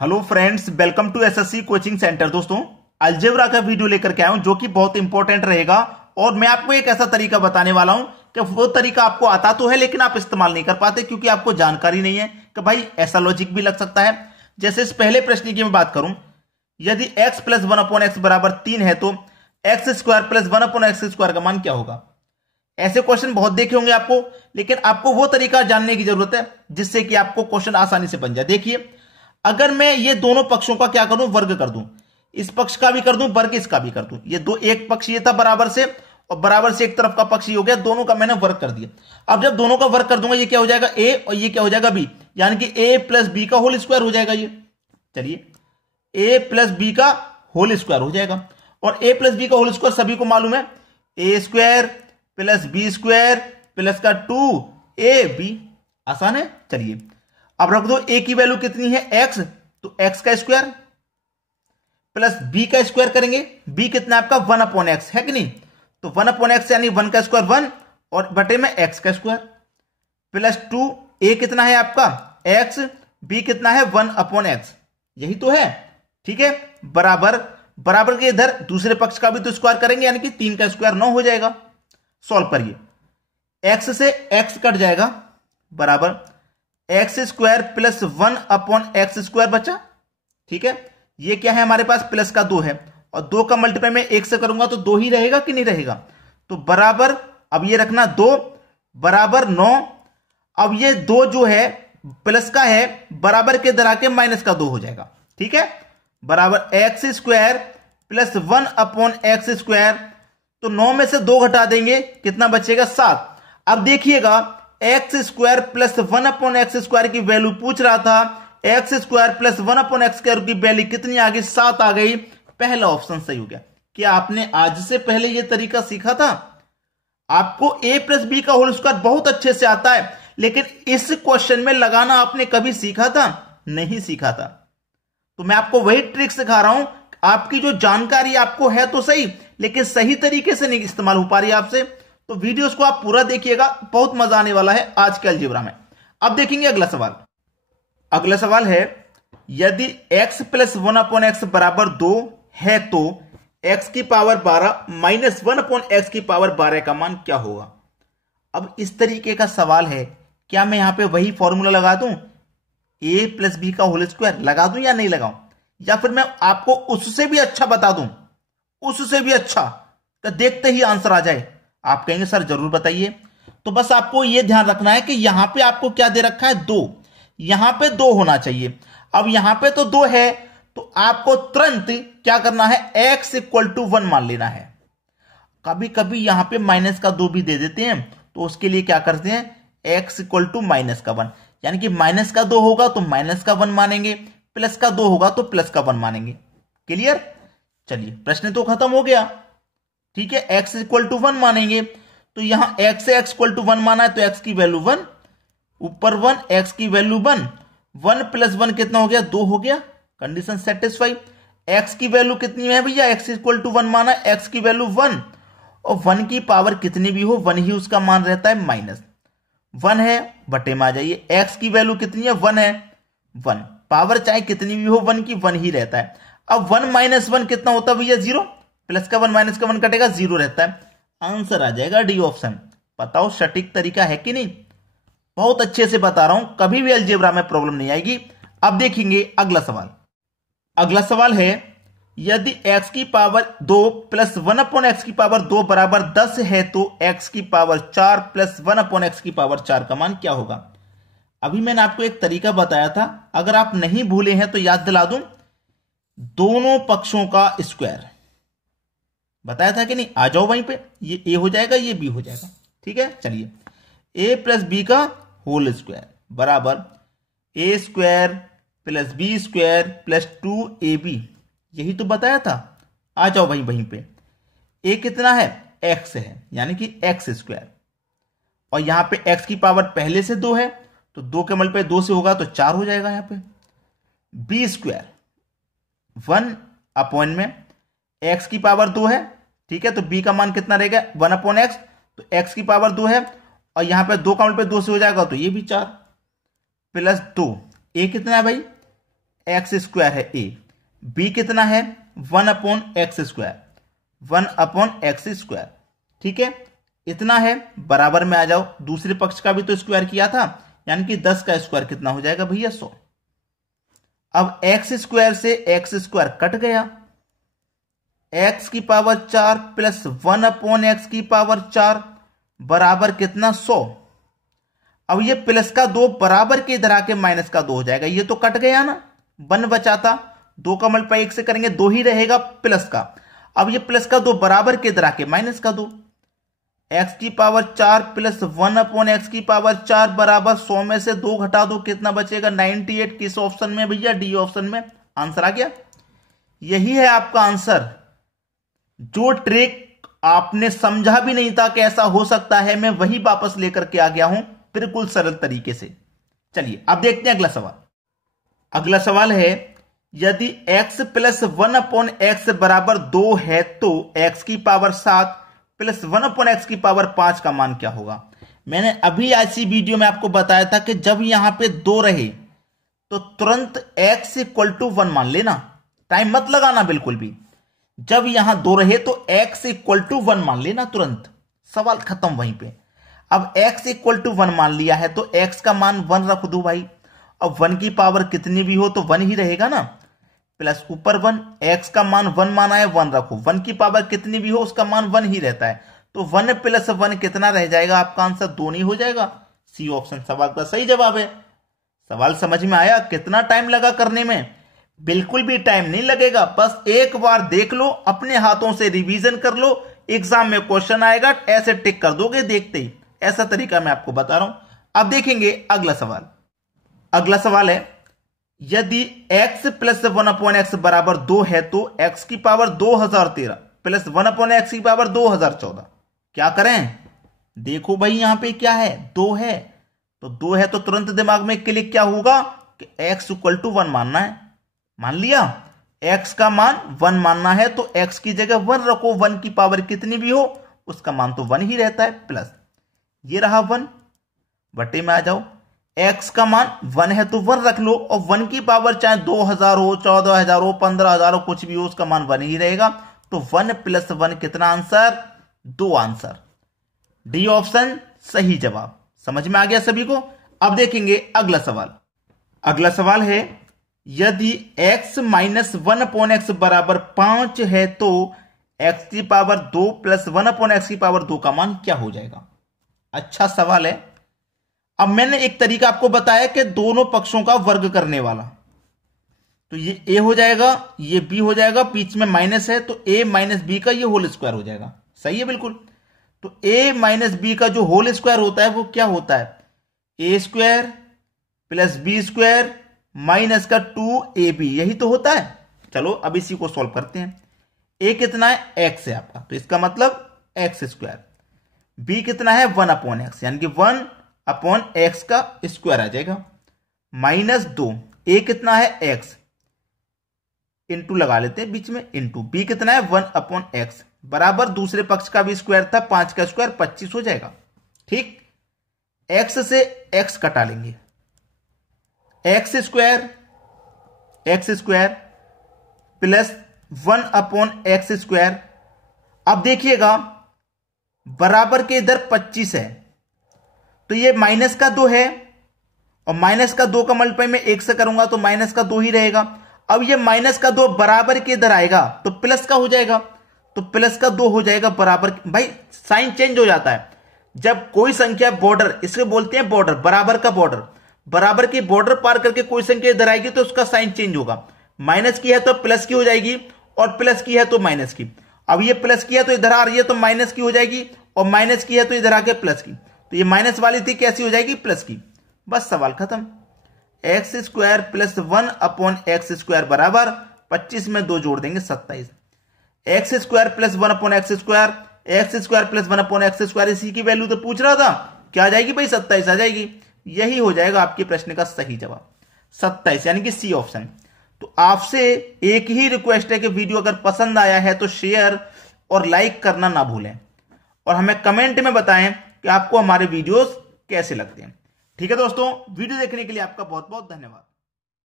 Hello friends, welcome to SSC coaching centre. दोस्तों, algebra का video लेकर के आया हूं जो कि बहुत इंपॉर्टेंट रहेगा और मैं आपको एक ऐसा तरीका बताने वाला हूं कि वो तरीका आपको आता तो है लेकिन आप इस्तेमाल नहीं कर पाते क्योंकि आपको जानकारी नहीं है कि भाई ऐसा लॉजिक भी लग सकता है। जैसे इस पहले प्रश्न की मैं बात करूं, यदि x प्लस 1/x बराबर 3 है तो एक्स स्क्वायर प्लस 1/x² का मान क्या होगा। ऐसे क्वेश्चन बहुत देखे होंगे आपको, लेकिन आपको वो तरीका जानने की जरूरत है जिससे कि आपको क्वेश्चन आसानी से बन जाए। देखिए, अगर मैं ये दोनों पक्षों का क्या करूं, वर्ग कर दूं, इस पक्ष का भी कर दूं, वर्ग इसका भी कर दूं, ये दो, एक पक्ष ये था बराबर से और बराबर से एक तरफ का पक्ष ये हो गया, दोनों का मैंने वर्ग कर दिया। अब जब दोनों का वर्ग कर दूंगा, ये क्या हो जाएगा a और ये क्या हो जाएगा b, यानी कि a प्लस बी का होल स्क्वायर हो जाएगा। ये चलिए a प्लस बी का होल स्क्वायर हो जाएगा और a प्लस बी का होल स्क्वायर सभी को मालूम है, a square plus B square plus का 2ab। आसान है। चलिए अब रख दो, a की वैल्यू कितनी है x, तो x का स्क्वायर प्लस b का स्क्वायर करेंगे, b कितना है आपका 1/x है कि नहीं, तो 1/x यानी 1 का स्क्वायर 1 और बटे में x का स्क्वायर प्लस 2, a कितना है आपका x, b कितना है 1/x, यही तो है। ठीक है, बराबर बराबर के इधर दूसरे पक्ष का भी तो स्क्वायर करेंगे यानी कि 3 का स्क्वायर 9 हो जाएगा। सॉल्व करिए, x से x कट जाएगा, बराबर एक्स स्क्वायर प्लस 1/x² बचा। ठीक है, ये क्या है हमारे पास, प्लस का 2 है और 2 का मल्टीप्लाई में 1 से करूंगा तो 2 ही रहेगा कि नहीं रहेगा, तो बराबर, अब ये रखना 2 बराबर 9। अब ये 2 जो है प्लस का है, बराबर के इधर आके माइनस का 2 हो जाएगा। ठीक है, बराबर एक्स स्क्वायर प्लस 1/x², तो 9 में से 2 घटा देंगे, कितना बचेगा 7। अब देखिएगा, एक्स स्क्वायर प्लस 1/x² की वैल्यू पूछ रहा था, एक्स स्क्वायर प्लस 1/x² की वैल्यू कितनी आ गई, 7 आ गई। पहला ऑप्शन सही हो गया। क्या आपने आज से पहले यह तरीका सीखा था? आपको a प्लस बी का होल स्क्वायर बहुत अच्छे से आता है, लेकिन इस क्वेश्चन में लगाना आपने कभी सीखा था? नहीं सीखा था। तो मैं आपको वही ट्रिक सिखा रहा हूं। आपकी जो जानकारी आपको है तो सही, लेकिन सही तरीके से नहीं इस्तेमाल हो पा रही है आपसे, तो वीडियोस को आप पूरा देखिएगा, बहुत मजा आने वाला है आज के अलजेब्रा में। अब देखेंगे अगला सवाल। अगला सवाल है, यदि x प्लस 1/x बराबर 2 है तो x की पावर 12 माइनस 1/x की पावर 12 का मान क्या होगा। अब इस तरीके का सवाल है, क्या मैं यहां पे वही फॉर्मूला लगा दूं, a प्लस बी का होल स्क्वायर लगा दूं या नहीं लगाऊं, या फिर मैं आपको उससे भी अच्छा बता दूं, उससे भी अच्छा, तो देखते ही आंसर आ जाए। आप कहेंगे सर जरूर बताइए। तो बस आपको यह ध्यान रखना है कि यहां पे आपको क्या दे रखा है, 2, यहां पे 2 होना चाहिए। अब यहां पे तो 2 है, तो आपको तुरंत क्या करना है, x = 1 मान लेना है। कभी कभी यहां पे माइनस का 2 भी दे देते हैं, तो उसके लिए क्या करते हैं, x = -1, यानी कि माइनस का 2 होगा तो माइनस का 1 मानेंगे, प्लस का 2 होगा तो प्लस का 1 मानेंगे। क्लियर। चलिए, प्रश्न तो खत्म हो गया। ठीक है, x = 1 मानेंगे, तो यहां x से x = 1 माना है तो x की वैल्यू 1, ऊपर 1, x की वैल्यू 1, 1 + 1 कितना हो गया, 2 हो गया। Condition satisfy. x की वैल्यू कितनी है भैया, x = 1 माना, x की वैल्यू 1, और 1 की पावर कितनी भी हो 1 ही उसका मान रहता है, माइनस 1 है, बटे में आ जाइए। x की वैल्यू कितनी है, 1 है, 1 पावर चाहे कितनी भी हो 1 की 1 ही रहता है। अब 1 - 1 कितना होता है भैया, 0, प्लस का 1 माइनस का 1 कटेगा, 0 रहता है। आंसर आ जाएगा डी ऑप्शन। बताओ सटीक तरीका है कि नहीं। बहुत अच्छे से बता रहा हूं, कभी भी अलजेब्रा में प्रॉब्लम नहीं आएगी। अब देखेंगे अगला सवाल। अगला सवाल है, यदि x की पावर 2 प्लस 1/x की पावर 2 बराबर 10 है तो x की पावर 4 प्लस 1/x की पावर 4 का मान क्या होगा। अभी मैंने आपको एक तरीका बताया था, अगर आप नहीं भूले हैं तो याद दिला दूं, दोनों पक्षों का स्क्वायर बताया था कि नहीं। आ जाओ वहीं पे, ये a हो जाएगा, ये b हो जाएगा। ठीक है, चलिए, a प्लस बी का होल स्क्वायर बराबर a square plus B square plus 2ab, यही तो बताया था। आ जाओ वहीं पे, a कितना है, x है, यानी कि x स्क्वायर, और यहां पे x की पावर पहले से 2 है, तो 2 के मल्टीप्लाई 2 से होगा तो 4 हो जाएगा। यहां पे b स्क्वायर 1 में x की पावर 2 है, ठीक है, तो b का मान कितना रहेगा, 1/x, तो x की पावर 2 है, और यहां पे 2 का मल्टीप्लाई 2 से हो जाएगा तो ये भी 4 प्लस 2, a कितना है भाई, एक्स स्क्वायर है ए, बी कितना है 1/x², 1/x²। ठीक है, इतना है, बराबर में आ जाओ। दूसरे पक्ष का भी तो स्क्वायर किया था, यानी कि 10 का स्क्वायर कितना हो जाएगा भैया 100। अब x² से x² कट गया, x⁴ प्लस 1/x⁴ बराबर कितना 100। अब ये प्लस का 2 बराबर के इधर आके माइनस का 2 हो जाएगा, ये तो कट गया ना, 1 बचाता, 2 का मल्टीप्लाई 1 से करेंगे 2 ही रहेगा प्लस का। अब ये प्लस का 2 बराबर के इधर आके माइनस का 2, x⁴ प्लस 1/x⁴ बराबर 100 में से 2 घटा दो, कितना बचेगा 98। किस ऑप्शन में भैया, डी ऑप्शन में आंसर आ गया। यही है आपका आंसर। जो ट्रिक आपने समझा भी नहीं था कि ऐसा हो सकता है, मैं वही वापस लेकर के आ गया हूं बिल्कुल सरल तरीके से। चलिए अब देखते हैं अगला सवाल। अगला सवाल है, यदि x प्लस 1/x बराबर 2 है तो x⁴ प्लस 1/x⁵ का मान क्या होगा। मैंने अभी ऐसी वीडियो में आपको बताया था कि जब यहां पे 2 रहे तो तुरंत x = 1 मान लेना, टाइम मत लगाना बिल्कुल भी। जब यहां 2 रहे तो x = 1 मान लेना तुरंत, सवाल खत्म वहीं पे। अब x = 1 मान लिया है तो x का मान 1 रख दो भाई। अब 1 की पावर कितनी भी हो तो 1 ही रहेगा ना, प्लस ऊपर 1, x का मान 1 माना है 1 रखो, 1 की पावर कितनी भी हो उसका मान 1 ही रहता है, तो 1 + 1 कितना रह जाएगा, आपका आंसर 2 नहीं हो जाएगा। सी ऑप्शन सवाल का सही जवाब है। सवाल समझ में आया? कितना टाइम लगा करने में? बिल्कुल भी टाइम नहीं लगेगा, बस एक बार देख लो, अपने हाथों से रिवीजन कर लो, एग्जाम में क्वेश्चन आएगा ऐसे टिक कर दोगे देखते ही। ऐसा तरीका मैं आपको बता रहा हूं। अब देखेंगे अगला सवाल। अगला सवाल है, यदि x प्लस 1/x बराबर 2 है तो x⁴ 2013 प्लस 1/x⁴ 2014 क्या करें। देखो भाई यहां पे क्या है, 2 है तो 2 है तो तुरंत दिमाग में क्लिक क्या होगा कि x = 1 मानना है। मान लिया, x का मान 1 मानना है तो x की जगह 1 रखो, 1 की पावर कितनी भी हो उसका मान तो 1 ही रहता है, प्लस ये रहा 1 बटे में आ जाओ, x का मान 1 है तो 1 रख लो, और 1 की पावर चाहे 2000 हो, 14000 हो, 15000 हो, कुछ भी हो उसका मान 1 ही रहेगा, तो 1 + 1 कितना आंसर, 2 आंसर। डी ऑप्शन सही जवाब। समझ में आ गया सभी को। अब देखेंगे अगला सवाल। अगला सवाल है, यदि x - 1/x बराबर 5 है तो x⁴ प्लस 1/x⁴ का मान क्या हो जाएगा। अच्छा सवाल है। अब मैंने एक तरीका आपको बताया कि दोनों पक्षों का वर्ग करने वाला, तो ये a हो जाएगा, ये b हो जाएगा, बीच में माइनस है तो a - b का ये होल स्क्वायर हो जाएगा। सही है बिल्कुल। तो a - b का जो होल स्क्वायर होता है वो क्या होता है, a² प्लस b² माइनस का 2ab, यही तो होता है। चलो अब इसी को सॉल्व करते हैं। a कितना है, x है आपका, तो इसका मतलब x², b कितना है 1/x यानी कि 1/x का स्क्वायर आ जाएगा, माइनस 2, a कितना है x, इंटू लगा लेते हैं बीच में, इंटू b कितना है 1/x बराबर दूसरे पक्ष का भी स्क्वायर था, 5 का स्क्वायर 25 हो जाएगा। ठीक, x से x कटा लेंगे, x² प्लस 1/x²। अब देखिएगा बराबर के इधर 25 है तो ये माइनस का 2 है, और माइनस का 2 का मल्टीप्लाई में 1 से करूंगा तो माइनस का 2 ही रहेगा। अब ये माइनस का 2 बराबर के इधर आएगा तो प्लस का हो जाएगा, तो प्लस का 2 हो जाएगा बराबर। भाई साइन चेंज हो जाता है जब कोई संख्या बॉर्डर, इसको बोलते हैं बॉर्डर, बराबर का बॉर्डर, बराबर की बॉर्डर पार करके कोई संख्या इधर आएगी तो उसका साइन चेंज होगा। माइनस की है तो प्लस की हो जाएगी, और प्लस की है तो माइनस की। अब ये प्लस की है तो इधर आ रही है तो माइनस की हो जाएगी, और माइनस की है तो इधर आके प्लस की, तो ये माइनस वाली थी कैसी हो जाएगी, प्लस की। बस सवाल खत्म। x² प्लस 1/x² बराबर 25 में 2 जोड़ देंगे 27, x² plus 1/x², x² plus 1/x², इसी की वैल्यू तो पूछ रहा था, क्या आ जाएगी भाई 27 आ जाएगी। यही हो जाएगा आपके प्रश्न का सही जवाब, 27 यानी कि सी ऑप्शन। तो आपसे एक ही रिक्वेस्ट है कि वीडियो अगर पसंद आया है तो शेयर और लाइक करना ना भूलें, और हमें कमेंट में बताएं कि आपको हमारे वीडियोस कैसे लगते हैं। ठीक है दोस्तों, वीडियो देखने के लिए आपका बहुत बहुत धन्यवाद।